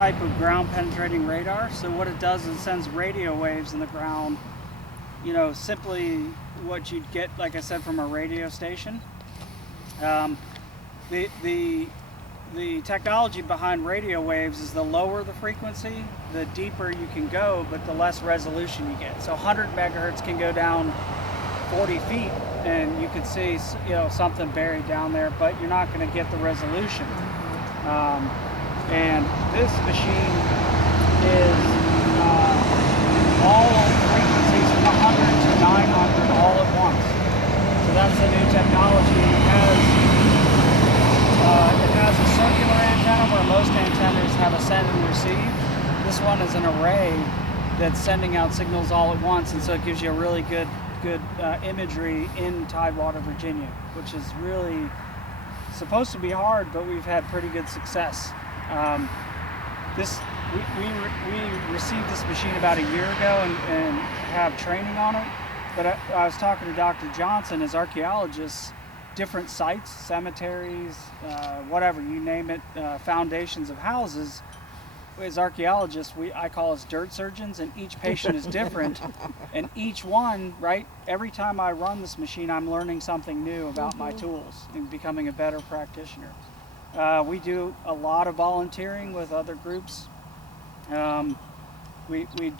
Type of ground penetrating radar. So what it does is it sends radio waves in the ground, simply what you'd get, like I said, from a radio station. The technology behind radio waves is the lower the frequency, the deeper you can go, but the less resolution you get. So 100 megahertz can go down 40 feet and you can see something buried down there, but you're not going to get the resolution. And this machine is all frequencies from 100 to 900 all at once. So that's the new technology. It has a circular antenna where most antennas have a send and receive. This one is an array that's sending out signals all at once, and so it gives you a really good imagery in Tidewater, Virginia, which is really supposed to be hard, but we've had pretty good success. We received this machine about a year ago and have training on it. But I was talking to Dr. Johnson. As archaeologists, different sites, cemeteries, whatever you name it, foundations of houses. As archaeologists, I call us dirt surgeons, and each patient is different. And each one, right? Every time I run this machine, I'm learning something new about my tools and becoming a better practitioner. We do a lot of volunteering with other groups. We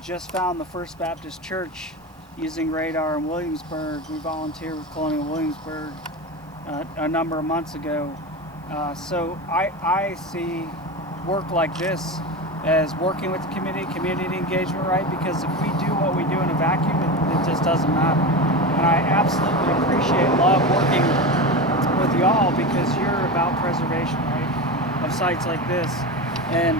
just found the First Baptist Church using radar in Williamsburg. We volunteered with Colonial Williamsburg a number of months ago. So I see work like this as working with the community engagement, right? Because if we do what we do in a vacuum, it just doesn't matter. And I absolutely love working with y'all because you're about preservation, right, of sites like this. And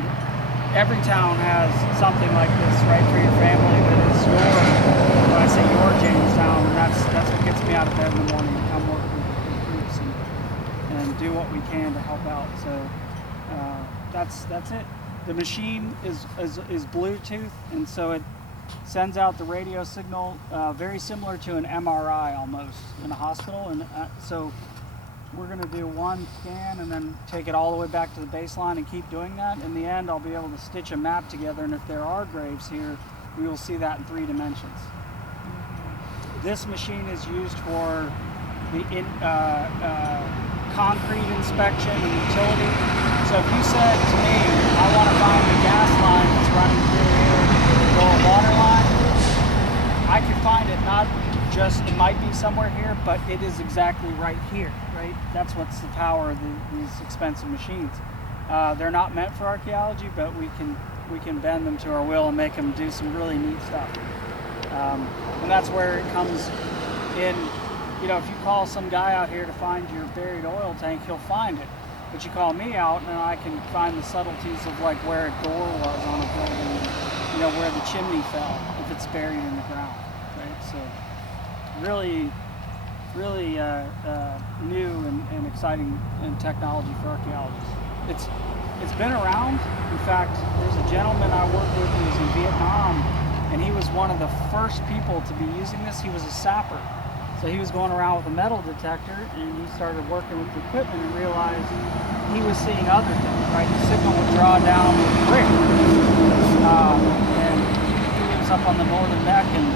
every town has something like this, right, for your family that is when I say your Jamestown, and that's what gets me out of bed in the morning, to come work with groups and do what we can to help out. So that's it. The machine is Bluetooth, and so it sends out the radio signal very similar to an MRI almost in a hospital. And so we're going to do one scan and then take it all the way back to the baseline and keep doing that. In the end, I'll be able to stitch a map together, and if there are graves here, we will see that in 3 dimensions. This machine is used for the concrete inspection and utility. So if you said to me, I want to find the gas line that's running through here, or a water line, I could find it. Not just, it might be somewhere here, but it is exactly right here, right? That's what's the power of these expensive machines. They're not meant for archaeology, but we can bend them to our will and make them do some really neat stuff. And that's where it comes in. If you call some guy out here to find your buried oil tank, he'll find it. But you call me out, and I can find the subtleties of like where a door was on a building, where the chimney fell, if it's buried in the ground, right? So really new and exciting technology for archaeologists. It's been around. In fact, there's a gentleman I worked with who was in Vietnam, and he was one of the first people to be using this. He was a sapper. So he was going around with a metal detector, and he started working with the equipment and realized he was seeing other things, right? The signal would draw down with brick. And he lives up on the northern neck, and